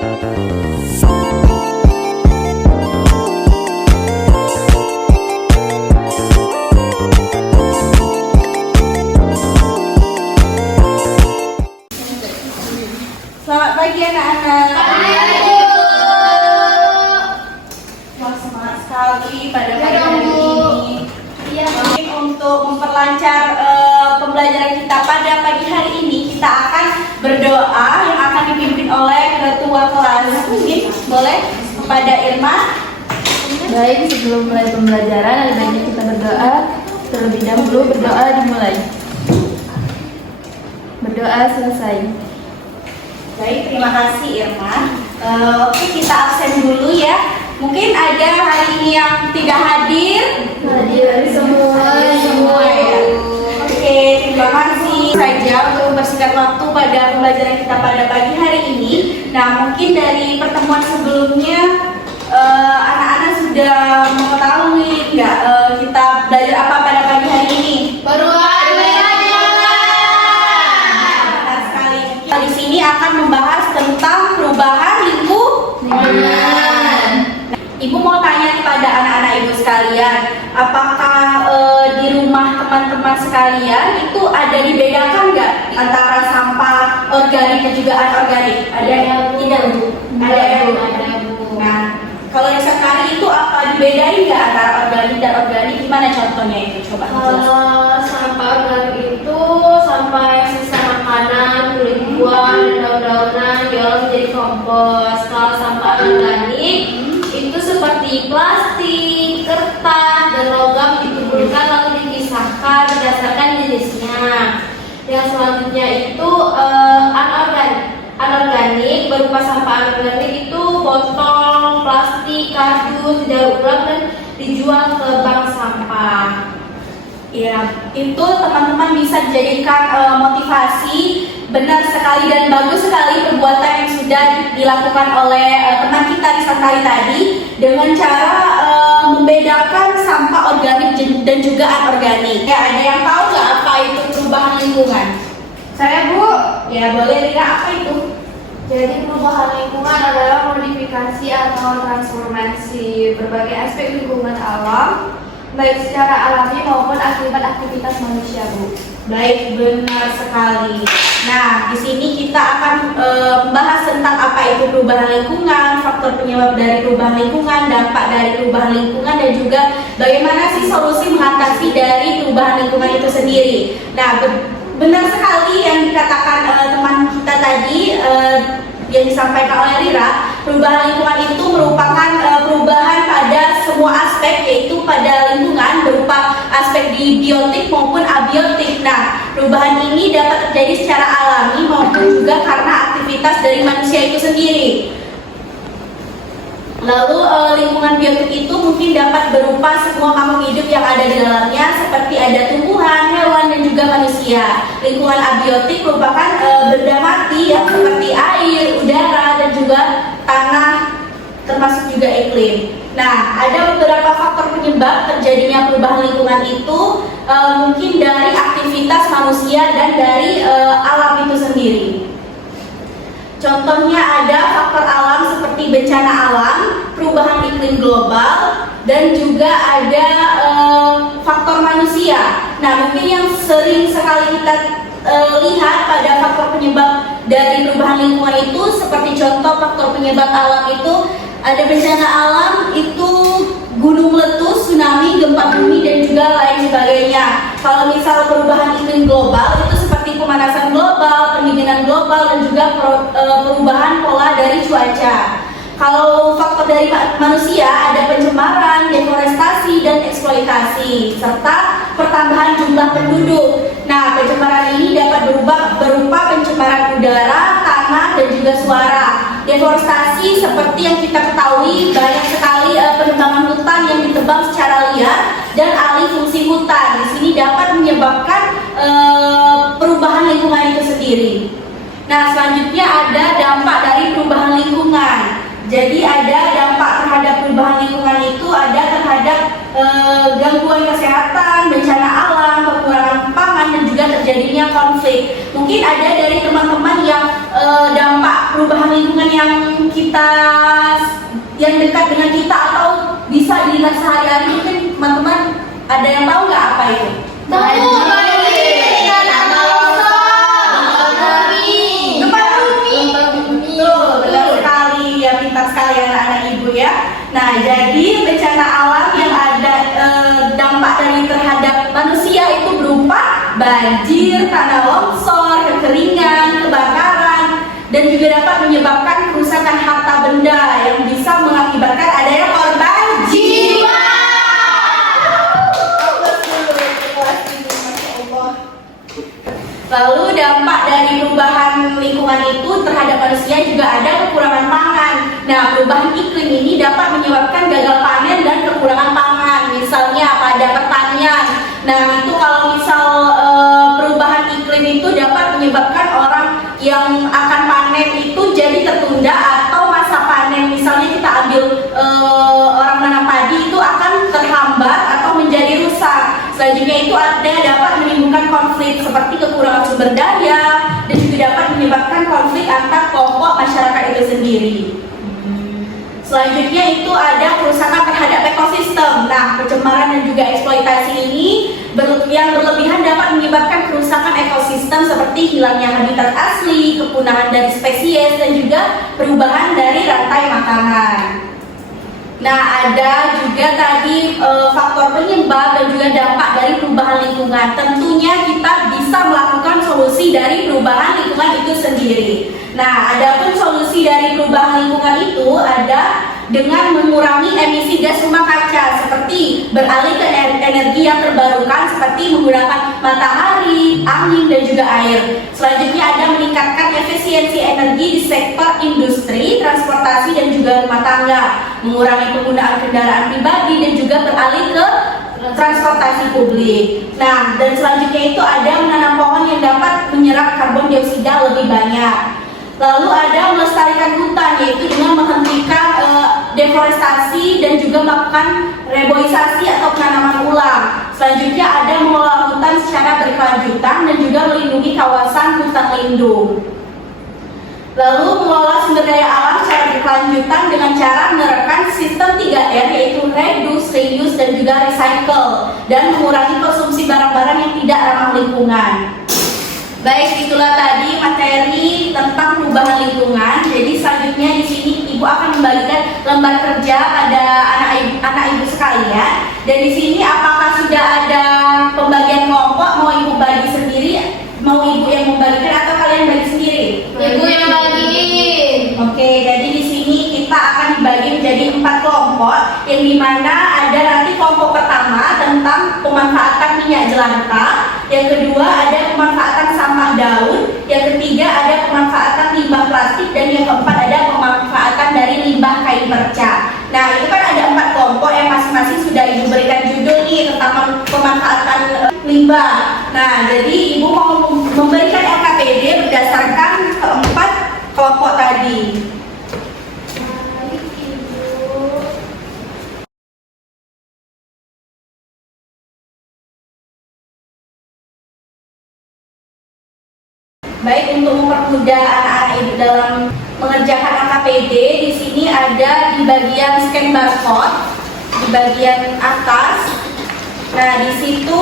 Selamat pagi anak-anak. Pagi. Wah, semangat sekali pada pagi hari ini. Iya. Mungkin untuk memperlancar pembelajaran kita pada pagi hari ini, kita akan berdoa yang akan dipimpin oleh ketua kelas. Mungkin boleh kepada Irma. Baik, sebelum mulai pembelajaran, lebih baiknya kita berdoa. Terlebih dahulu berdoa dimulai. Berdoa selesai. Baik, terima kasih Irma. Oke, kita absen dulu ya. Mungkin ada hari ini yang tidak hadir. Hadir semua Ya. Oke, terima kasih saja untuk mempersingkat waktu pada pembelajaran kita pada pagi hari ini. Nah, mungkin dari pertemuan sebelumnya anak-anak sudah mengetahui nggak kita belajar apa pada pagi hari ini? Benar sekali. Di sini akan membahas tentang perubahan lingkungan. Ibu mau tanya kepada anak-anak ibu sekalian, apakah di rumah teman-teman sekalian itu ada dibedakan nggak antara sampah organik dan juga anorganik? Ada yang tidak, Bu? Ada yang Bu. Nah, kalau yang sekali itu apa dibedain nggak antara organik dan organik? Gimana contohnya itu? Coba jelaskan. Kalau sampah organik itu sampah yang sisa makanan, kulit buah, dan daun-daunan diolah menjadi kompos. Kalau sampah anorganik itu seperti plastik, kertas, dan logam dikumpulkan lalu dipisahkan berdasarkan jenisnya. Yang selanjutnya itu anorganik berupa sampah anorganik itu botol, plastik, kardus, daur ulang dan dijual ke bank sampah. Ya, itu teman-teman bisa dijadikan motivasi. Benar sekali dan bagus sekali perbuatan yang sudah dilakukan oleh teman kita di Santari tadi dengan cara membedakan sampah organik dan juga anorganik. Ya, ada yang tahu nggak apa itu perubahan lingkungan? Saya, Bu. Ya, boleh Rira, apa itu? Jadi perubahan lingkungan adalah modifikasi atau transformasi berbagai aspek lingkungan alam, baik secara alami maupun akibat aktivitas manusia, Bu. Baik, benar sekali. Nah, di sini kita akan membahas tentang apa itu perubahan lingkungan, faktor penyebab dari perubahan lingkungan, dampak dari perubahan lingkungan, dan juga bagaimana sih solusi mengatasi dari perubahan lingkungan itu sendiri. Nah, benar sekali yang dikatakan teman kita tadi yang disampaikan oleh Rira. Perubahan lingkungan itu merupakan perubahan pada semua aspek, yaitu pada lingkungan berupa aspek di biotik maupun abiotik. Nah, perubahan ini dapat terjadi secara alami maupun juga karena aktivitas dari manusia itu sendiri. Lalu lingkungan biotik itu mungkin dapat berupa semua makhluk hidup yang ada di dalamnya, seperti ada tumbuhan, hewan, dan juga manusia. Lingkungan abiotik merupakan benda mati yang seperti air, udara, dan juga tanah, termasuk juga iklim. Nah, ada beberapa faktor penyebab terjadinya perubahan lingkungan itu mungkin dari aktivitas manusia dan dari alam itu sendiri. Contohnya ada faktor alam seperti bencana alam, perubahan iklim global, dan juga ada faktor manusia. Nah, mungkin yang sering sekali kita lihat pada faktor penyebab dari perubahan lingkungan itu seperti contoh faktor penyebab alam itu ada bencana alam itu gunung meletus, tsunami, gempa bumi, dan juga lain sebagainya. Kalau misal perubahan iklim global itu seperti pemanasan global, pendinginan global, dan juga perubahan pola dari cuaca. Kalau faktor dari manusia ada pencemaran, deforestasi, dan eksploitasi, serta pertambahan jumlah penduduk. Nah, pencemaran ini dapat berupa pencemaran udara, tanah, dan juga suara. Deforestasi seperti yang kita ketahui banyak sekali penebangan hutan yang ditebang secara liar dan alih fungsi hutan. Di sini dapat menyebabkan perubahan lingkungan itu sendiri. Nah, selanjutnya ada dampak dari perubahan lingkungan. Jadi ada dampak terhadap perubahan lingkungan itu ada terhadap gangguan kesehatan, bencana alam, kekurangan pangan, dan juga terjadinya konflik. Mungkin ada dari teman-teman yang dampak perubahan lingkungan yang dekat dengan kita atau bisa dilihat sehari-hari? Mungkin teman-teman ada yang tahu nggak apa itu? Benar sekali ya, pintar sekali anak-anak ibu ya. Nah, jadi bencana alam yang ada dampak dari terhadap manusia itu berupa banjir, tanah longsor, kekeringan, kebakaran, dan juga dapat menyebabkan kerusakan harta benda yang bisa mengakibatkan adanya korban jiwa. Lalu dampak dari perubahan lingkungan itu terhadap manusia juga ada kekurangan pangan. Nah, perubahan iklim ini dapat menyebabkan gagal panen dan kekurangan pangan. Misalnya pada pertanian. Nah, itu kalau misal perubahan iklim itu dapat menyebabkan orang yang akan panen itu jadi tertunda, atau masa panen misalnya kita ambil orang menanam padi itu akan terhambat atau menjadi rusak. Selanjutnya itu ada dapat menimbulkan konflik seperti kekurangan sumber daya, dan juga dapat menyebabkan konflik antar kelompok masyarakat itu sendiri. Selanjutnya itu ada kerusakan terhadap ekosistem. Nah, pencemaran dan juga eksploitasi ini yang berlebihan dapat menyebabkan kerusakan ekosistem seperti hilangnya habitat asli, kepunahan dari spesies, dan juga perubahan dari rantai makanan. Nah, ada juga tadi faktor penyebab dan juga dampak dari perubahan lingkungan. Tentunya kita bisa melakukan solusi dari perubahan lingkungan itu sendiri. Nah, adapun solusi dari perubahan lingkungan itu ada dengan mengurangi emisi gas rumah kaca, seperti beralih ke energi yang terbarukan seperti menggunakan matahari, angin, dan juga air. Selanjutnya ada meningkatkan efisiensi energi di sektor industri, transportasi, dan juga rumah tangga, mengurangi penggunaan kendaraan pribadi, dan juga beralih ke transportasi publik. Nah, dan selanjutnya itu ada menanam pohon yang dapat menyerap karbon dioksida lebih banyak. Lalu ada melestarikan hutan, yaitu dengan menghentikan deforestasi dan juga melakukan reboisasi atau penanaman ulang. Selanjutnya ada mengelola hutan secara berkelanjutan dan juga melindungi kawasan hutan lindung. Lalu mengelola sumber daya alam secara berkelanjutan dengan cara menerapkan sistem 3R, yaitu reduce, reuse, dan juga recycle, dan mengurangi konsumsi barang-barang yang tidak ramah lingkungan. Baik, itulah tadi materi tentang perubahan lingkungan. Jadi selanjutnya di sini Ibu akan membagikan lembar kerja pada anak ibu sekalian. Dan di sini apakah sudah ada pembagian kelompok? Mau Ibu bagi sendiri? Mau Ibu yang membagikan atau kalian bagi sendiri? Ibu yang bagiin. Oke, jadi di sini kita akan dibagi menjadi 4 kelompok, yang dimana ada nanti kelompok pertama tentang pemanfaatan minyak jelantah, yang kedua ada pemanfaatan sampah daun, yang ketiga ada pemanfaatan limbah plastik, dan yang keempat ada pemanfaatan dari limbah kain perca. Nah, itu kan ada 4 kelompok yang masing-masing sudah Ibu berikan judul nih tentang pemanfaatan limbah. Nah, jadi Ibu mau memberikan LKPD berdasarkan keempat kelompok tadi. Baik, untuk mempermudah anak-anak ibu dalam mengerjakan LKPD, di sini ada di bagian scan barcode di bagian atas. Nah, di situ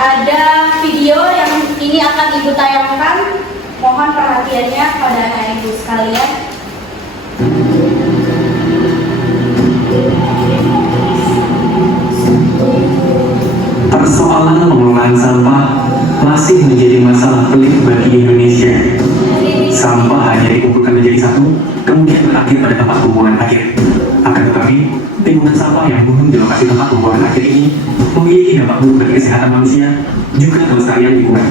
ada video yang ini akan Ibu tayangkan. Mohon perhatiannya pada anak ibu sekalian. Persoalan pengelolaan sampah masih menjadi masalah pelik bagi Indonesia. Sampah hanya dikumpulkan menjadi satu, kemudian berakhir pada tempat pembuangan akhir. Akan tetapi, timbunan sampah yang gunung di lokasi tempat pembuangan akhir ini memiliki dampak buruk bagi kesehatan manusia, juga kelestarian lingkungan.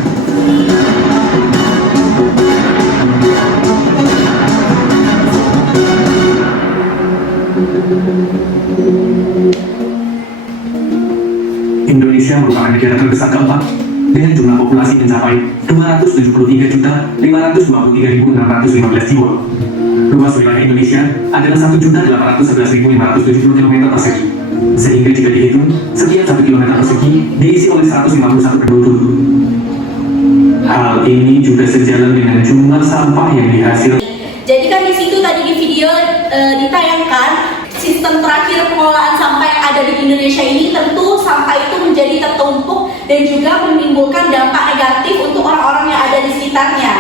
Indonesia merupakan negara terbesar keempat dengan jumlah populasi mencapai 273.523.615 jiwa. Luas wilayah Indonesia adalah 1.811.570 km persegi, sehingga jika dihitung, setiap 1 km persegi diisi oleh 151 penduduk. Hal ini juga sejalan dengan jumlah sampah yang dihasilkan. Jadi kan di situ tadi di video ditayangkan sistem terakhir pengelolaan sampah yang ada di Indonesia ini, tentu sampah itu menjadi tertumpuk dan juga menimbulkan dampak negatif untuk orang-orang yang ada di sekitarnya.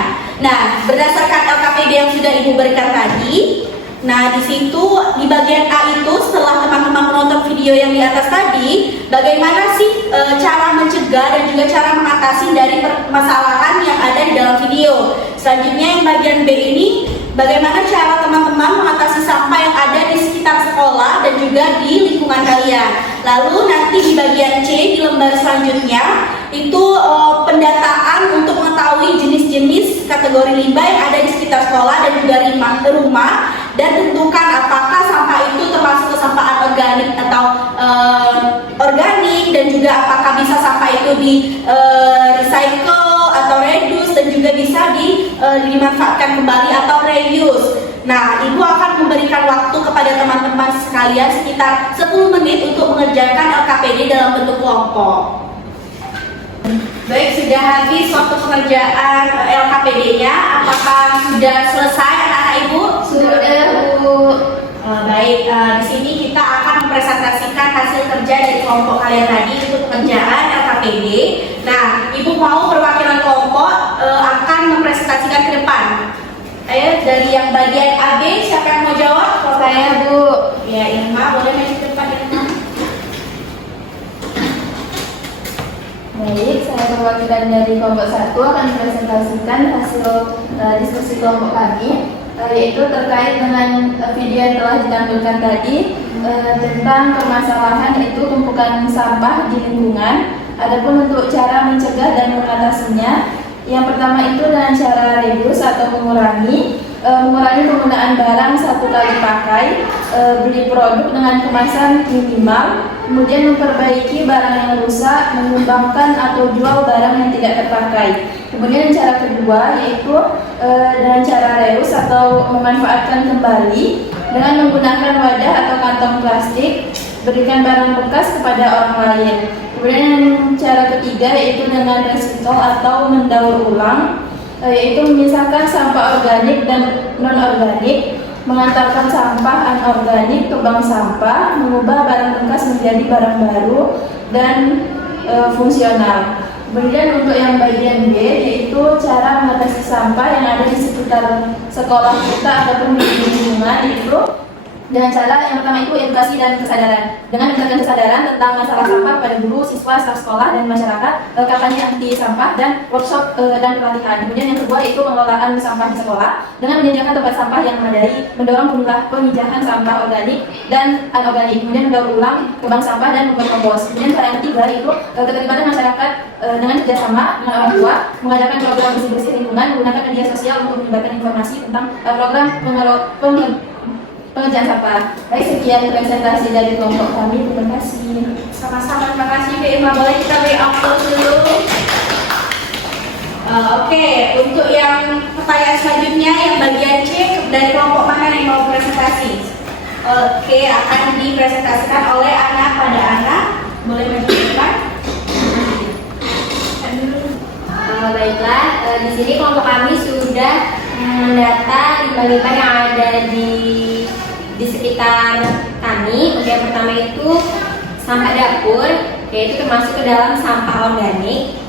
Nah, berdasarkan LKPD yang sudah Ibu berikan tadi, nah di situ di bagian A itu setelah teman-teman menonton video yang di atas tadi, bagaimana sih cara mencegah dan juga cara mengatasi dari permasalahan yang ada di dalam video. Selanjutnya yang bagian B ini, bagaimana cara teman-teman mengatasi sampah yang ada di sekitar sekolah dan juga di lingkungan kalian. Lalu nanti di bagian C di lembar selanjutnya itu pendataan untuk mengetahui jenis-jenis kategori limbah yang ada di sekitar sekolah dan juga rumah, dan tentukan apakah sampah itu termasuk kesampahan organik atau organik, dan juga apakah bisa sampah itu di recycle atau reduce, dan juga bisa dimanfaatkan kembali atau reuse. Nah, Ibu akan memberikan waktu kepada teman-teman sekalian sekitar 10 menit untuk mengerjakan LKPD dalam bentuk kelompok. Baik, sudah habis waktu pengerjaan LKPD-nya. Apakah sudah selesai anak-anak Ibu? Sudah, Bu. Baik, di sini kita akan mempresentasikan hasil kerja dari kelompok kalian tadi untuk pengerjaan LKPD. Nah, Ibu mau perwakilan kelompok akan mempresentasikan ke depan. Ayo, dari yang bagian AB, siapa yang mau jawab? Saya, Bu. Ya, Irma, boleh maju ke depan, Irma. Baik, saya perwakilan dari kelompok 1 akan mempresentasikan hasil diskusi kelompok kami, yaitu terkait dengan video yang telah ditampilkan tadi tentang permasalahan itu tumpukan sampah di lingkungan. Adapun untuk cara mencegah dan mengatasinya, yang pertama itu dengan cara reduce atau mengurangi penggunaan barang satu kali pakai, beli produk dengan kemasan minimal, kemudian memperbaiki barang yang rusak, menyumbangkan atau jual barang yang tidak terpakai. Kemudian cara kedua yaitu dengan cara reuse atau memanfaatkan kembali dengan menggunakan wadah atau kantong plastik, berikan barang bekas kepada orang lain. Kemudian cara ketiga yaitu dengan recycle atau mendaur ulang, yaitu memisahkan sampah organik dan non-organik, mengantarkan sampah anorganik ke bank sampah, mengubah barang bekas menjadi barang baru dan fungsional. Kemudian untuk yang bagian B yaitu cara mengatasi sampah yang ada di sekitar sekolah kita ataupun di lingkungan itu dengan cara yang pertama itu edukasi dan kesadaran. Dengan meningkatkan kesadaran tentang masalah sampah pada guru, siswa, staf sekolah dan masyarakat, kampanye anti sampah dan workshop dan pelatihan. Kemudian yang kedua itu pengelolaan sampah di sekolah dengan menyediakan tempat sampah yang memadai, mendorong pemijahan sampah organik dan anorganik, kemudian mendaur ulang ke bank sampah dan mengkompos. Kemudian cara yang ketiga itu keterlibatan masyarakat dengan kerjasama dengan orang tua, mengadakan program bersih-bersih lingkungan, menggunakan media sosial untuk menyebarkan informasi tentang program pengerjaan sampah. Baik, sekian presentasi dari kelompok kami. Terima kasih. Sama-sama, terima kasih Mbak Irma. Boleh kita beri aplaus dulu. Oke, untuk yang pertanyaan selanjutnya yang bagian C, dari kelompok mana yang mau presentasi? Oke, akan dipresentasikan oleh anak pada anak. Boleh maju ke depan. Baiklah, di sini kelompok kami sudah mendata limbah-limbah yang ada di sekitar kami. Untuk yang pertama itu sampah dapur, yaitu termasuk ke dalam sampah organik.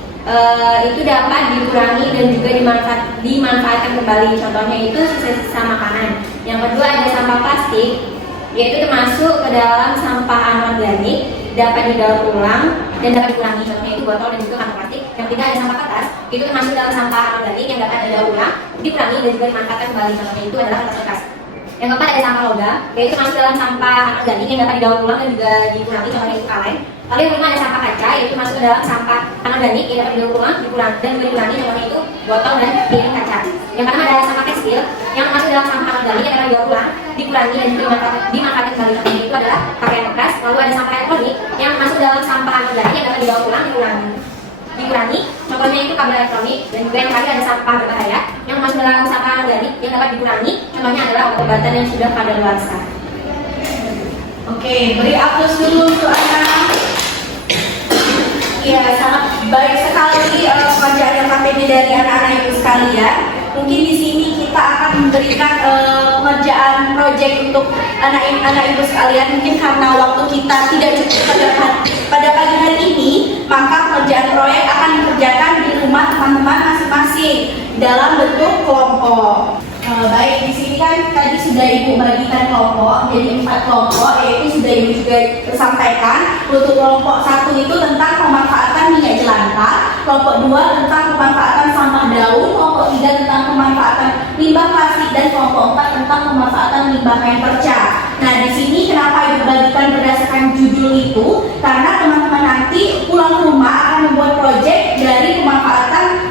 Itu dapat dikurangi dan juga dimanfaatkan kembali. Contohnya itu sisa-sisa makanan. Yang kedua ada sampah plastik, yaitu termasuk ke dalam sampah anorganik, dapat didaur ulang dan dapat dikurangi. Contohnya itu botol dan juga kantong plastik. Yang ketiga ada sampah kertas, itu termasuk dalam sampah anorganik yang dapat didaur ulang, dikurangi dan juga dimanfaatkan kembali. Contohnya itu adalah kertas bekas. Yang keempat ada sampah logam, yaitu masuk dalam sampah anorganik yang dapat didaur ulang dan juga dikurangi. Contohnya itu kaleng. Lalu yang kelima ada sampah kaca, yaitu masuk ke dalam sampah anorganik yang dapat didaur ulang, dikurangi dan juga dikurangi. Contohnya itu botol dan piring kaca. Yang keenam ada sampah tekstil yang masuk dalam sampah anorganik yang dapat didaur ulang, dikurangi dan juga dimanfaatkan kembali. Contohnya itu adalah pakaian bekas. Lalu ada sampah elektronik yang masuk dalam sampah anorganik yang dapat didaur ulang, dikurangi. Contohnya itu kabel elektronik. Dan juga yang terakhir ada sampah berbahaya yang masuk dalam sampah organik yang dapat dikurangi. Contohnya adalah obat-obatan yang sudah kadaluarsa. Oke, beri aplaus dulu untuk anak. Iya, sangat baik sekali pengerjaan LKPD dari anak-anak ibu sekalian. Mungkin di sini kita akan memberikan pengerjaan proyek untuk anak ibu sekalian. Mungkin karena waktu kita tidak cukup pada pagi hari ini, maka pengerjaan proyek akan dikerjakan di rumah teman-teman masing-masing dalam bentuk kelompok. Baik, di sini kan tadi sudah Ibu bagikan kelompok jadi 4 kelompok, yaitu sudah Ibu juga sampaikan. Untuk kelompok 1 itu tentang pemanfaatan minyak jelantah, kelompok 2 tentang pemanfaatan sampah daun, kelompok 3 tentang pemanfaatan limbah plastik, dan kelompok 4 tentang pemanfaatan limbah kain perca. Nah, di sini kenapa Ibu bagikan berdasarkan judul itu? Karena teman-teman nanti pulang rumah akan membuat proyek dari pemanfaatan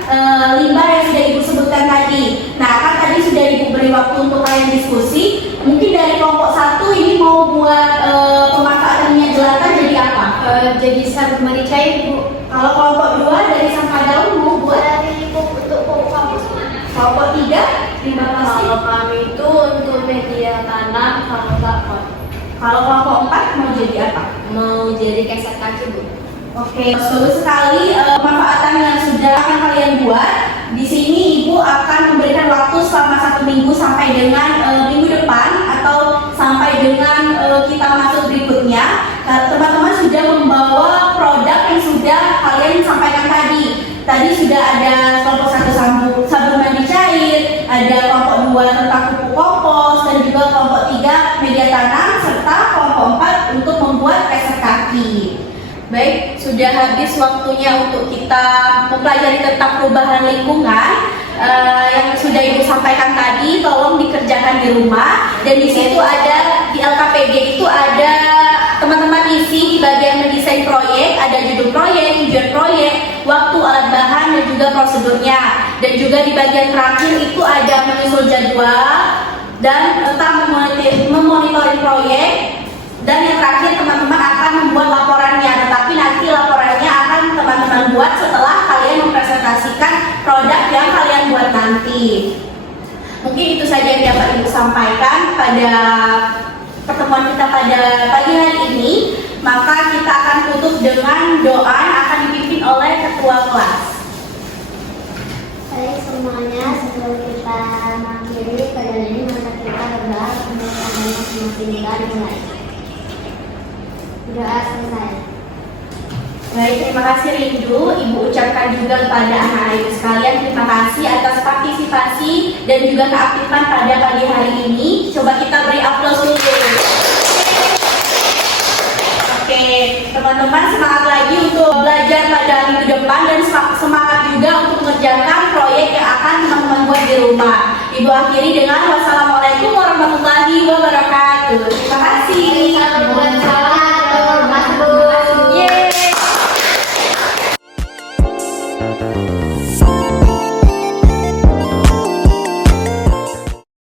limbah yang sudah Ibu sebutkan tadi. Nah, kan tadi sudah Ibu beri waktu untuk kalian diskusi. Mungkin dari kelompok 1 ini mau buat pemanfaatan minyak jelantah jadi apa? Jadi sabun mandi cair, Bu. Kalau kelompok 2 dari sampah daun mau buat Dari untuk pupuk kampus. kelompok 3 limbah plastik. Kalau kami itu untuk media tanam, kalau enggak pot. Kalau kelompok 4 mau jadi apa? Mau jadi keset kaki, Bu. Oke, bagus sekali pemanfaatan yang sudah akan kalian buat. Di sini Ibu akan memberikan waktu selama 1 minggu sampai dengan minggu depan atau sampai dengan kita masuk berikutnya. Teman-teman sudah membawa produk yang sudah kalian sampaikan tadi. Tadi sudah ada kelompok 1 sabun mandi cair, ada kelompok 2 tentang pupuk kompos, dan juga kelompok 3 media tanam, serta kelompok 4 untuk membuat keset kaki. Baik, sudah habis waktunya untuk kita mempelajari tentang perubahan lingkungan yang sudah Ibu sampaikan tadi. Tolong dikerjakan di rumah. Dan di situ ada, di LKPD itu ada teman-teman isi di bagian mendesain proyek, ada judul proyek, tujuan proyek, waktu, alat bahan, dan juga prosedurnya. Dan juga di bagian terakhir itu ada menyusun jadwal dan tentang memonitoring proyek. Dan yang terakhir teman-teman akan membuat laporannya, tetapi nanti laporannya akan teman-teman buat setelah kalian mempresentasikan produk yang kalian buat nanti. Mungkin itu saja yang dapat Ibu sampaikan pada pertemuan kita pada pagi hari ini. Maka kita akan tutup dengan doa yang akan dipimpin oleh ketua kelas. Baik semuanya, sebelum kita mengakhiri kajian ini, maka kita berdoa untuk adanya semakin kita dimulai. Doa selesai. Baik, terima kasih Rindu. Ibu ucapkan juga kepada anak-anak Ibu sekalian terima kasih atas partisipasi dan juga keaktifan pada pagi hari ini. Coba kita beri aplaus dulu. Oke, teman-teman semangat lagi untuk belajar pada minggu depan dan semangat juga untuk mengerjakan proyek yang akan teman-teman buat di rumah. Ibu akhiri dengan wassalamualaikum warahmatullahi wabarakatuh. Terima kasih. Waalaikumsalam.